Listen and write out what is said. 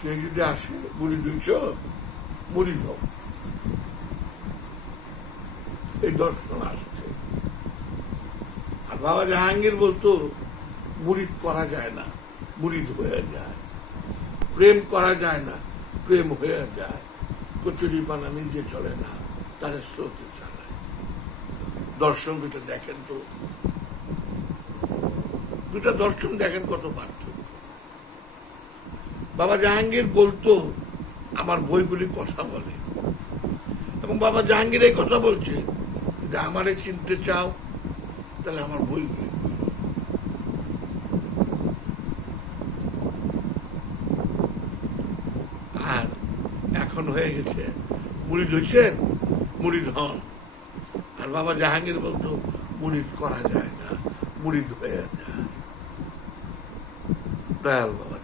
কেউ যদি আসে মুড়ি 200 মুড়ি দাও, এই দর্শন আসছে। আর বাবা জাহাঙ্গীর বলতো মুরিদ করা যায় না, মুরিদ হয়ে যায়। প্রেম করা যায় না, প্রেম হয়ে যায়। কচুরি পানা নিজে চলে না, তার স্রোতে চালায়। দর্শন দুটা দেখেন তো, দুটা দর্শন দেখেন কত পার্থক্য। বাবা জাহাঙ্গীর বলতো আমার বইগুলি কথা বলে, এবং বাবা জাহাঙ্গীর এই কথা বলছে, যদি আমারে চিনতে চাও তাহলে আমার বইগুলি পড়ো। আর এখন হয়ে গেছে মুরিদ হয়েছেন, মুরিদ হন। আর বাবা জাহাঙ্গীর বলতো মুরিদ করা যায় না, মুরিদ হয়ে যায়। দয়াল বাবা